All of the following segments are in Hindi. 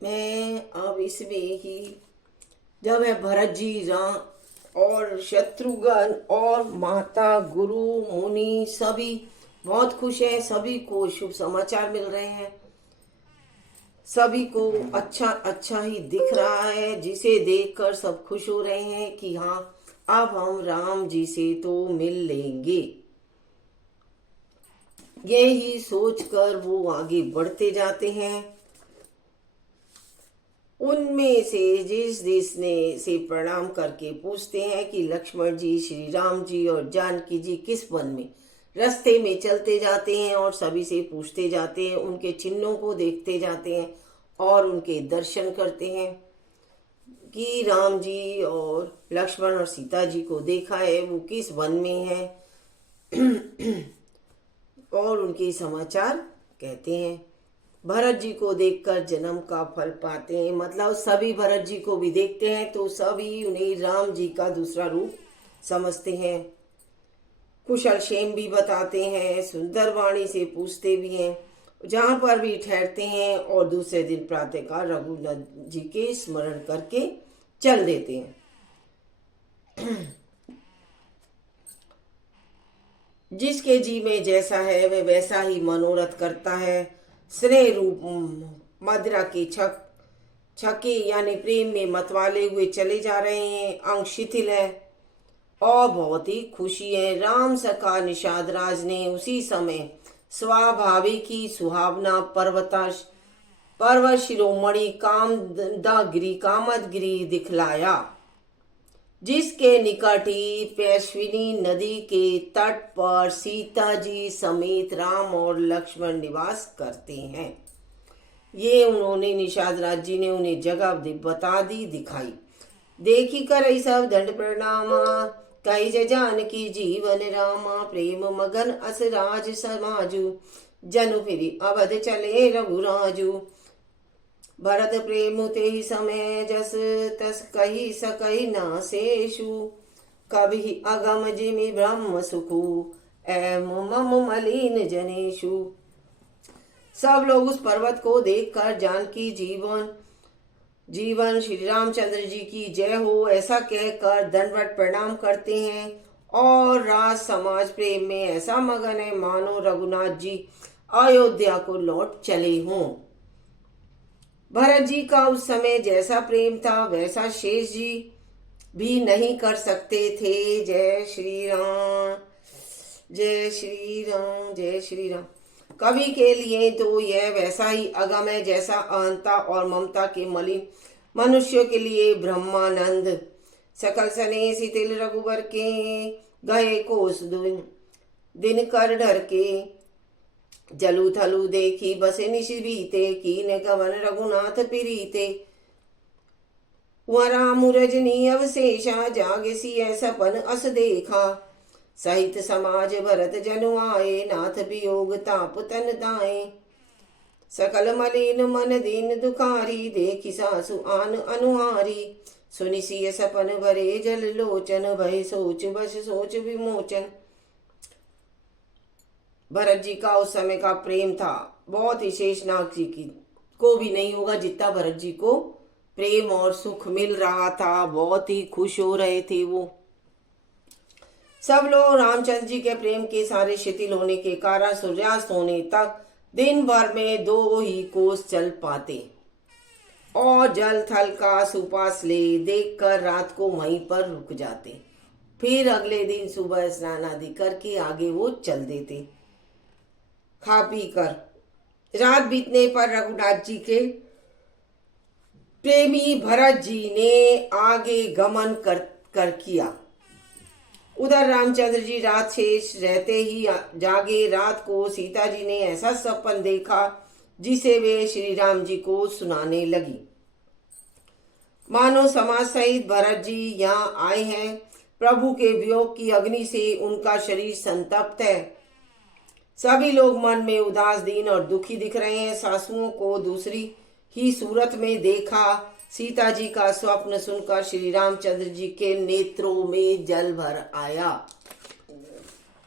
मैं अब इसमें ही जब है भरत जी राम और शत्रुघ्न और माता गुरु मुनि सभी बहुत खुश हैं। सभी को शुभ समाचार मिल रहे हैं। सभी को अच्छा अच्छा ही दिख रहा है, जिसे देखकर सब खुश हो रहे हैं कि हाँ, अब हम राम जी से तो मिल लेंगे। यही सोचकर वो आगे बढ़ते जाते हैं। उनमें से जिस जिसने से प्रणाम करके पूछते हैं कि लक्ष्मण जी, श्री राम जी और जानकी जी किस वन में। रास्ते में चलते जाते हैं और सभी से पूछते जाते हैं, उनके चिन्हों को देखते जाते हैं और उनके दर्शन करते हैं कि राम जी और लक्ष्मण और सीता जी को देखा है, वो किस वन में है। और उनके समाचार कहते हैं। भरत जी को देखकर जन्म का फल पाते हैं, मतलब सभी भरत जी को भी देखते हैं तो सभी उन्हें राम जी का दूसरा रूप समझते हैं। कुशल क्षेम भी बताते हैं, सुंदर वाणी से पूछते भी हैं, जहां पर भी ठहरते हैं और दूसरे दिन प्रातःकाल रघुनाथ जी के स्मरण करके चल देते हैं। जिसके जी में जैसा है वह वैसा ही मनोरथ करता है। स्नेह रूप मदिरा के छके यानी प्रेम में मतवाले हुए चले जा रहे हैं। अंग शिथिल है और बहुत ही खुशी है। राम सखा निषाद राज ने उसी समय स्वाभाविक ही सुहावना पर्वत शिरोमणि कामदगिरी दिखलाया, जिसके निकट ही पैश्विनी नदी के तट पर सीता जी समेत राम और लक्ष्मण निवास करते हैं। ये उन्होंने निषाद राज जी ने उन्हें जगह बता दी, दिखाई। देखी कर सब दंड प्रणामा, कही जय जानकी जीवन रामा। प्रेम मगन अस राज समाजू, जनु फिरी अवध चले रघुराजू। भरत प्रेम ते ही समय जस तस कही सकई नासेषु। कभी अगम जिमि ब्रह्म सुखु, एम मम मलिन जनेषु। सब लोग उस पर्वत को देखकर जानकी जीवन जीवन श्री रामचंद्र जी की जय हो ऐसा कहकर दंडवत प्रणाम करते हैं और राज समाज प्रेम में ऐसा मगन है मानो रघुनाथ जी अयोध्या को लौट चले हों। भरत जी का उस समय जैसा प्रेम था वैसा शेष जी भी नहीं कर सकते थे। जय श्री राम, जय श्री राम, जय श्री राम। कवि के लिए तो यह वैसा ही अगम है जैसा अहंता और ममता के मलिन मनुष्यों के लिए ब्रह्मानंद। सकल सने शिथिल रघुबर के, गए कोस दिन कर डर के। जलू थलू देखी बसे निश बीते, कीन गवन रघुनाथ प्रीते। राम रजनी अवशेषा, जागे सिय सपन अस देखा। सहित समाज भरत जनु आए, नाथ वियोग ताप तन दाए। सकल मलिन मन दीन दुखारी, देखी सासु आन अनुहारी। सुनि सिय सपन भरे जल लोचन, भय सोच बस सोच विमोचन। भरत जी का उस समय का प्रेम था बहुत ही शेषनाग जी की को भी नहीं होगा जितना भरत जी को प्रेम और सुख मिल रहा था। बहुत ही खुश हो रहे थे वो सब लोग। रामचंद्र जी के प्रेम के सारे शिथिल होने के कारण सूर्यास्त होने तक दिन भर में 2 ही कोस चल पाते और जल थल का सुपास ले देखकर रात को वहीं पर रुक जाते। फिर अगले दिन सुबह स्नान आदि करके आगे वो चल देते। खा पी कर रात बीतने पर रघुनाथ जी के प्रेमी भरत जी ने आगे गमन कर किया। उधर रामचंद्र जी रात शेष रहते ही जागे। रात को सीता जी ने ऐसा सपन देखा जिसे वे श्री राम जी को सुनाने लगी। मानो समाज सहित भरत जी यहाँ आए हैं। प्रभु के वियोग की अग्नि से उनका शरीर संतप्त है। सभी लोग मन में उदास दीन और दुखी दिख रहे हैं। सासुओं को दूसरी ही सूरत में देखा। सीता जी का स्वप्न सुनकर श्री रामचंद्र जी के नेत्रों में जल भर आया।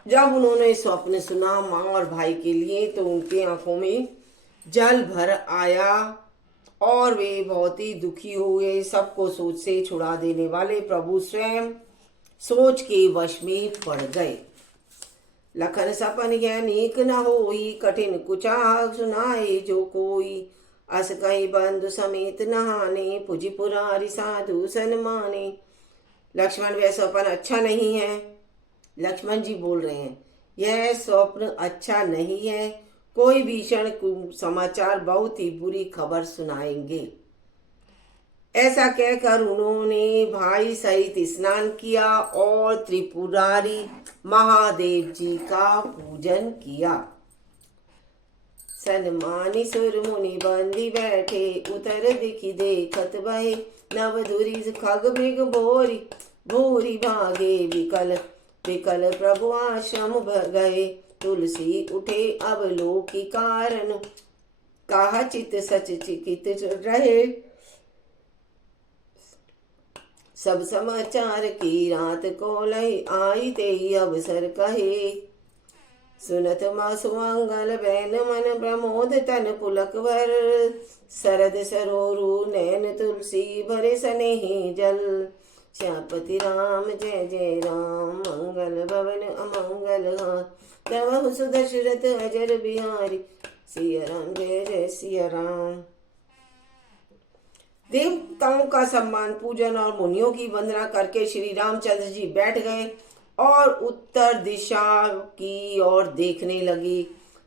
जब उन्होंने स्वप्न सुना माँ और भाई के लिए तो उनके आंखों में जल भर आया और वे बहुत ही दुखी हुए। सबको सोच से छुड़ा देने वाले प्रभु स्वयं सोच के वश में पड़ गए। लखन सपन नीक न होई, कठिन कुचाह सुनाए जो कोई। अस कहीं बंधु समेत नहाने, पुजी पुरारी साधु सन्माने। लक्ष्मण वह स्वप्न अच्छा नहीं है। लक्ष्मण जी बोल रहे हैं यह स्वप्न अच्छा नहीं है। कोई भीषण समाचार, बहुत ही बुरी खबर सुनाएंगे। ऐसा कहकर उन्होंने भाई सहित स्नान किया और त्रिपुरारी महादेव जी का पूजन किया। सन्मानी सुर मुनि बंदी बैठे, उतर दिखी देखत बहे। नवधुरी खग मृग भोरी, भूरी भागे विकल विकल प्रभु आश्रम गए। तुलसी उठे अब लोकी कारण, कहा चित सच चिकित रहे। सब समाचार की रात को लई, आई ते ही अवसर कहे। सुनत सुमंगल बैन मन प्रमोद, तन पुलक भर। सरद सरोरु नैन तुलसी, भरे स्नेही जल। श्यापति राम जय जय राम, मंगल भवन अमंगल तब सुदशरथ अजर बिहारी। सिया राम जय जय सिया राम। देवताओं का सम्मान, पूजन और मुनियों की वंदना करके श्री रामचंद्र जी बैठ गए और उत्तर दिशा की ओर देखने लगे।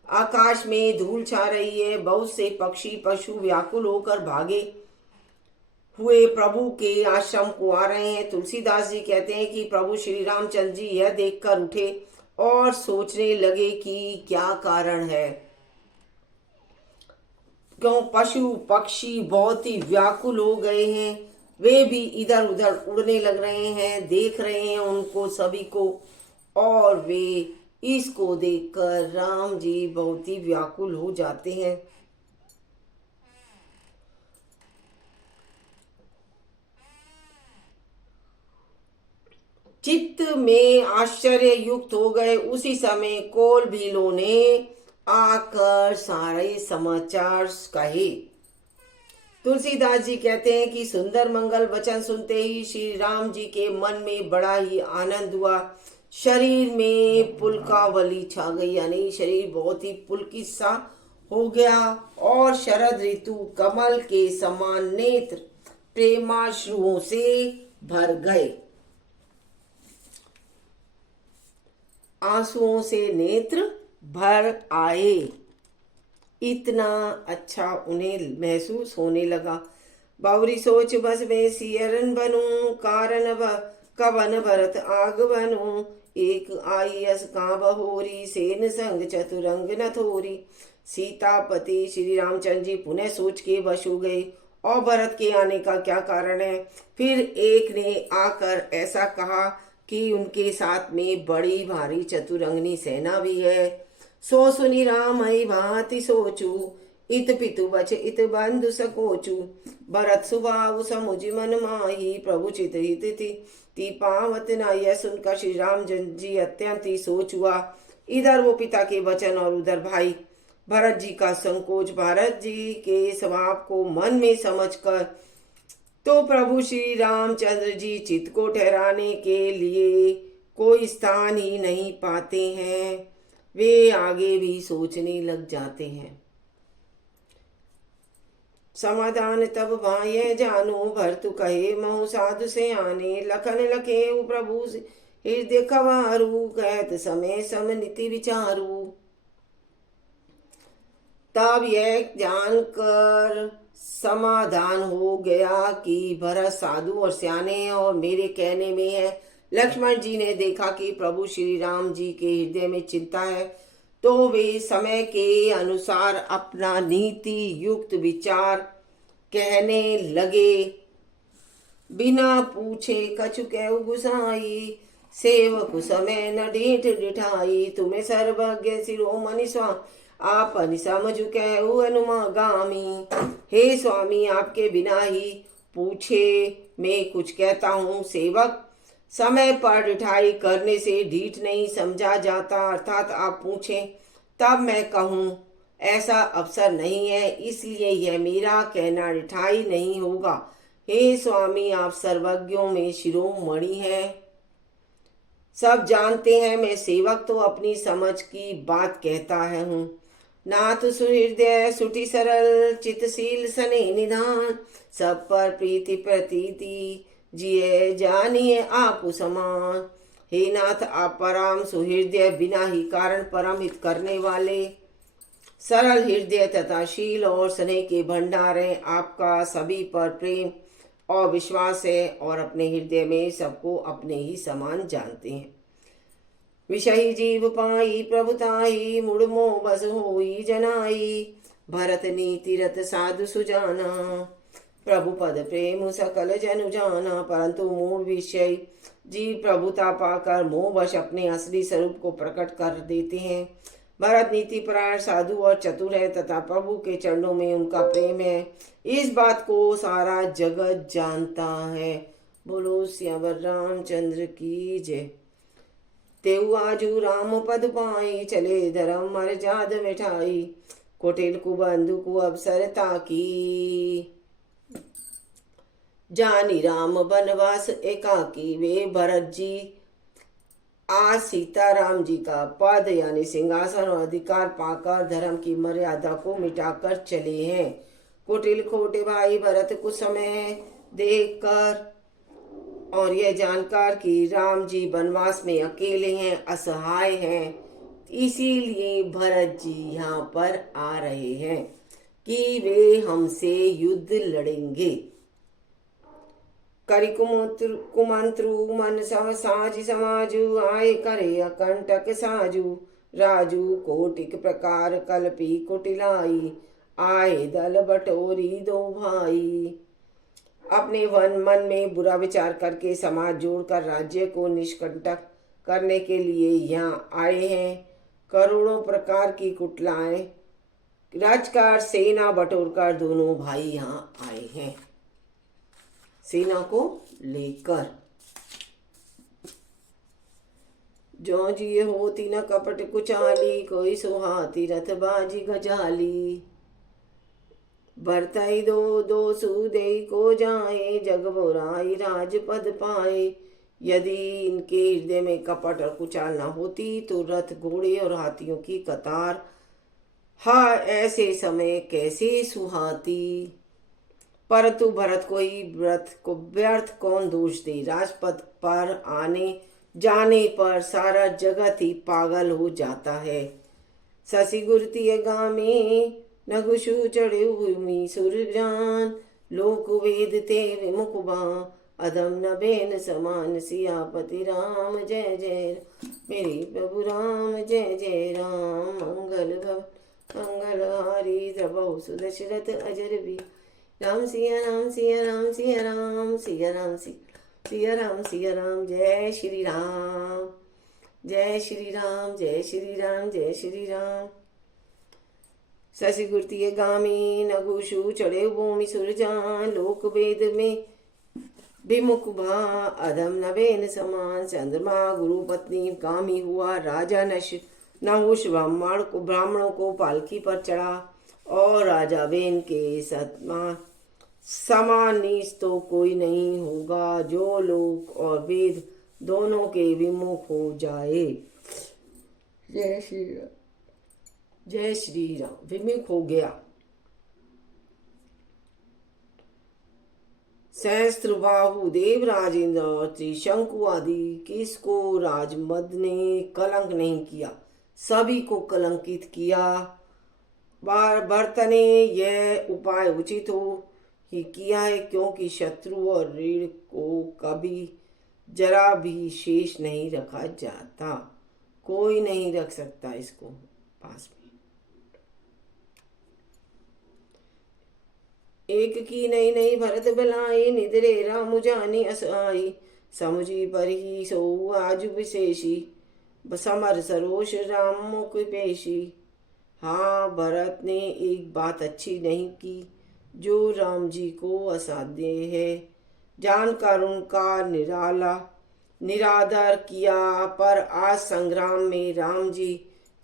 आकाश में धूल छा रही है। बहुत से पक्षी पशु व्याकुल होकर भागे हुए प्रभु के आश्रम को आ रहे हैं। तुलसीदास जी कहते हैं कि प्रभु श्री रामचंद्र जी यह देखकर उठे और सोचने लगे कि क्या कारण है, क्यों पशु पक्षी बहुत ही व्याकुल हो गए हैं। वे भी इधर उधर उड़ने लग रहे हैं, देख रहे हैं उनको सभी को। और वे इसको देखकर राम जी बहुत ही व्याकुल हो जाते हैं। चित्त में आश्चर्य युक्त हो गए। उसी समय कोल भीलों ने आकर सारे समाचार कहे। तुलसीदास जी कहते हैं कि सुंदर मंगल वचन सुनते ही श्री राम जी के मन में बड़ा ही आनंद हुआ। शरीर में पुलकावली छा गई, यानी शरीर बहुत ही पुलकित सा हो गया। और शरद ऋतु कमल के समान नेत्र प्रेमाश्रुओं से भर गए। आंसुओं से नेत्र भर आए। इतना अच्छा उन्हें महसूस होने लगा। बावरी सोच बस में सियरन बनूं, कारण कवन भरत आग बनूं। एक आई अस का बहोरी, सेन संग चतुरंग न थोरी। सीतापति श्री रामचंद्र जी पुनः सोच के वश हो गए और भरत के आने का क्या कारण है। फिर एक ने आकर ऐसा कहा कि उनके साथ में बड़ी भारी चतुरंगनी सेना भी है। सो सुनी राम आई भांति सोचू, इत पितु बच इत बंधु सकोचू। भरत सुभाव समुझ मन माही, प्रभु चित हित ती पावत न। यह सुनकर श्री राम जी अत्यंत ही सोच हुआ। इधर वो पिता के वचन और उधर भाई भरत जी का संकोच। भारत जी के स्वभाव को मन में समझकर तो प्रभु श्री रामचंद्र जी चित्त को ठहराने के लिए कोई स्थान ही नहीं पाते हैं। वे आगे भी सोचने लग जाते हैं। समाधान तब भाये जानो, भरतु कहे महु साधु से आने। लखन लखे प्रभु हृदय खवारू, कहत समय सम नीति विचारू। तब यह जानकर समाधान हो गया कि भरत साधु और सियाने और मेरे कहने में है। लक्ष्मण जी ने देखा कि प्रभु श्री राम जी के हृदय में चिंता है, तो वे समय के अनुसार अपना नीति युक्त विचार कहने लगे। बिना पूछे कछु कहु गुसाई, सेवक समय न डीठ डिठाई। तुम्हें सर्वज्ञ शिरोमणि स्वामी, आपन समझ कहु अनुगामी। हे स्वामी, आपके बिना ही पूछे मैं कुछ कहता हूँ। सेवक समय पर डिठाई करने से ढीठ नहीं समझा जाता, अर्थात आप पूछें तब मैं कहूँ। ऐसा अवसर नहीं है, इसलिए यह मेरा कहना रिठाई नहीं होगा। हे स्वामी, आप सर्वज्ञों में शिरोमणि हैं, सब जानते हैं। मैं सेवक तो अपनी समझ की बात कहता है हूँ। नाथ सुहृदय सुटि सरल चितशील सने निधान, सब पर प्रीति प्रतीति जिये जानिए आप समान। हे नाथ, आप परम सुहृदय, बिना ही कारण परम हित करने वाले, सरल हृदय तथा शील और स्नेह के भंडार हैं। आपका सभी पर प्रेम और विश्वास है और अपने हृदय में सबको अपने ही समान जानते हैं। विषयी जीव पाई प्रभुताई, मुड़ मोह बस होई जनाई, भरत नीति रत साधु सुजाना, प्रभु पद प्रेम सकल जनु जाना। परंतु मूल विषय जीव प्रभुता पाकर मोहवश अपने असली स्वरूप को प्रकट कर देते हैं। भरत नीति परायण साधु और चतुर है तथा प्रभु के चरणों में उनका प्रेम है, इस बात को सारा जगत जानता है। बोलो सियावर रामचंद्र की जय। तेऊ आजू राम पद पाई, चले धर्म मर जाद मिठाई, कोटिल कुबंधु को अवसरता की, जानी राम बनवास एकाकी। वे भरत जी आज सीताराम जी का पद यानी सिंहासन और अधिकार पाकर धर्म की मर्यादा को मिटाकर चले हैं। कुटिल खोटे भाई भरत कुछ समय देखकर और यह जानकर कि राम जी वनवास में अकेले हैं, असहाय हैं, इसीलिए भरत जी यहाँ पर आ रहे हैं कि वे हमसे युद्ध लड़ेंगे। करि कुमंत्रु मन सव साज समाजु, आए करे अकंटक साजु, राजू कोटिक प्रकार कल्पी कुटिलाई, आए दल बटोरी दो भाई। अपने मन में बुरा विचार करके समाज जोड़कर राज्य को निष्कंटक करने के लिए यहाँ आए हैं। करोड़ों प्रकार की कुटिलाएं राजकार सेना बटोरकर दोनों भाई यहाँ आए हैं, सेना को लेकर। जो जी होती न कपट कुचाली, कोई सुहाती रथ बाजी गजाली, बरताई दो दो सूदे को जाए, जग बोराई राजपद पाए। यदि इनके हृदय में कपट और कुचाल न होती तो रथ घोड़े और हाथियों की कतार हाँ ऐसे समय कैसे सुहाती। परंतु भरत को ही व्रत को व्यर्थ कौन दोष दे। राजपथ पर आने जाने पर सारा जगत ही पागल हो जाता है। शशि गुरती गामी नगुषु चढ़े भूमि सुरजान, लोक वेद ते विमुख बा, अदम न बेन समान। सियापति राम जय जय, मेरे प्रभु राम जय जय राम। मंगल भव मंगल हारी द्रवौ सुदशरथ अजर भी, राम सिया राम सिया राम सिया राम सिया राम सिया राम सिया राम। जय श्री राम जय श्री राम जय श्री राम जय श्री राम। शशि गुरती गामी नगुषु चढ़े भूमि सुरजान, लोक वेद में विमुख भा, अधम नवेन समान। चंद्रमा गुरु पत्नी गामी हुआ, राजा नहुष ब्राह्मणों को पालकी पर चढ़ा और राजा वेन के समान नीच तो कोई नहीं होगा जो लोक और वेद दोनों के विमुख हो जाए। जय श्री राम जय श्री राम। विमुख हो गया। सहस्त्रबाहु देवराज इंद्र और त्रिशंकु आदि किसको राजमद ने कलंक नहीं किया, सभी को कलंकित किया। भरत ने यह उपाय उचित हो ही किया है, क्योंकि शत्रु और ऋण को कभी जरा भी शेष नहीं रखा जाता। कोई नहीं रख सकता इसको पास में। एक की नई नई भरत बलाई, निद्रे राम जानी असहाई। समुझी पर ही सो आज विशेषी, समर सरोष राम मुख पेशी। हाँ, भरत ने एक बात अच्छी नहीं की जो राम जी को असाध्य है, जानकर उनका निरादर किया। पर आज संग्राम में राम जी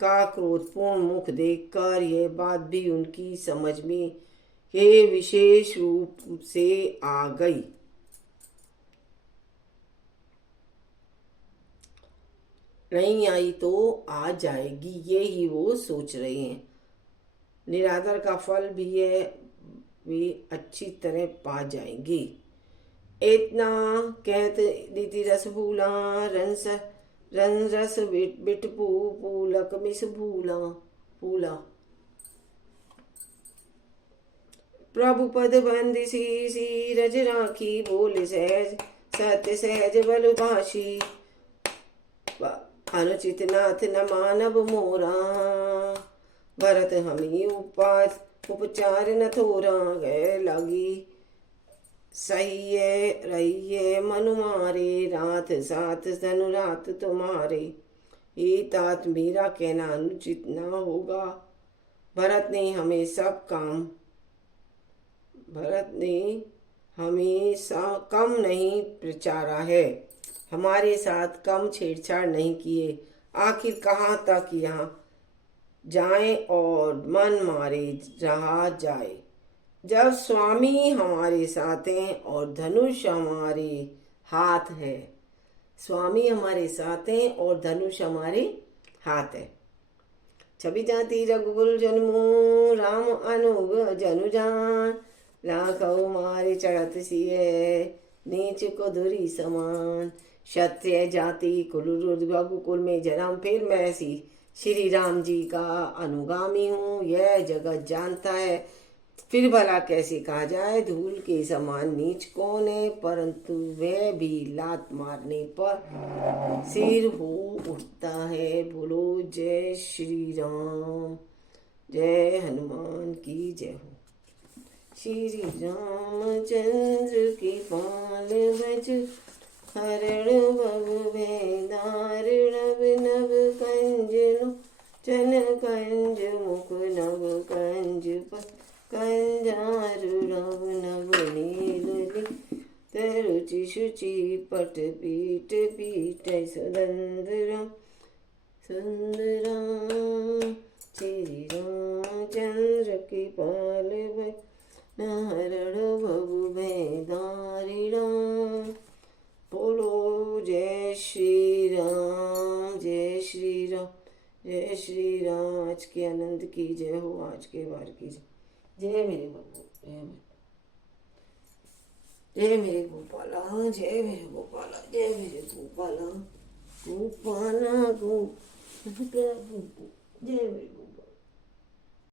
का क्रोधपूर्ण मुख देखकर यह बात भी उनकी समझ में ये विशेष रूप से आ गई। नहीं आई तो आ जाएगी, ये ही वो सोच रहे हैं। निरादर का फल भी है, वे अच्छी तरह पा जाएंगे। इतना कहत रीति रस भूला, रन रस बिट पूलक मिस भूला भूला। प्रभु पद बंदी सी रज राखी, बोले सहज सत्य सहज बल भाषी। अनुचित नाथ न मानव मोरा, भरत हमी उपचार न थोरा। गए लगी सही रहिए मनु मारे, रात साथ धनु रात तुम्हारे। ये तात मेरा कहना अनुचित न होगा। भरत ने हमें कम नहीं प्रचारा है, हमारे साथ कम छेड़छाड़ नहीं किए। आखिर कहाँ तक यहाँ जाएं और मन मारे रहा जाए। जब स्वामी हमारे साथ हैं और धनुष हमारे हाथ है। स्वामी हमारे साथ हैं और धनुष हमारे हाथ है। छवि जाति रघुकुल जन्मो, राम अनुग जनु जान। लाखों मारे चढ़त सिए, नीच को धुरी समान। क्षत्रिय जाति कुल रघुकुल में जन्म, फिर मैं ऐसी श्री राम जी का अनुगामी हूँ, यह जगत जानता है। फिर भला कैसे कहा जाए धूल के समान नीच कौन है। परंतु वह भी लात मारने पर सिर हो उठता है। बोलो जय श्री राम, जय हनुमान की जय हो। श्री रामचंद्र की पाल बज, हरण भव भेदारण नव कंज चन कंज मुख नव कंज कंजारु रव नव नील तरुचि शुचि पट पीठ पीठ सुंदरम सुंदरम। श्री रामचंद्र की पाल हरण भव भेदारिणा। बोलो जय श्री राम, जय श्री राम, जय श्री राम। आज के आनंद की जय हो, आज के बार की जय। जय मेरे बाबू, जय मेरे गोपाला, जय मेरे गोपाला, जय मेरे गोपाला, गोपाला गो प्रभु, जय मेरे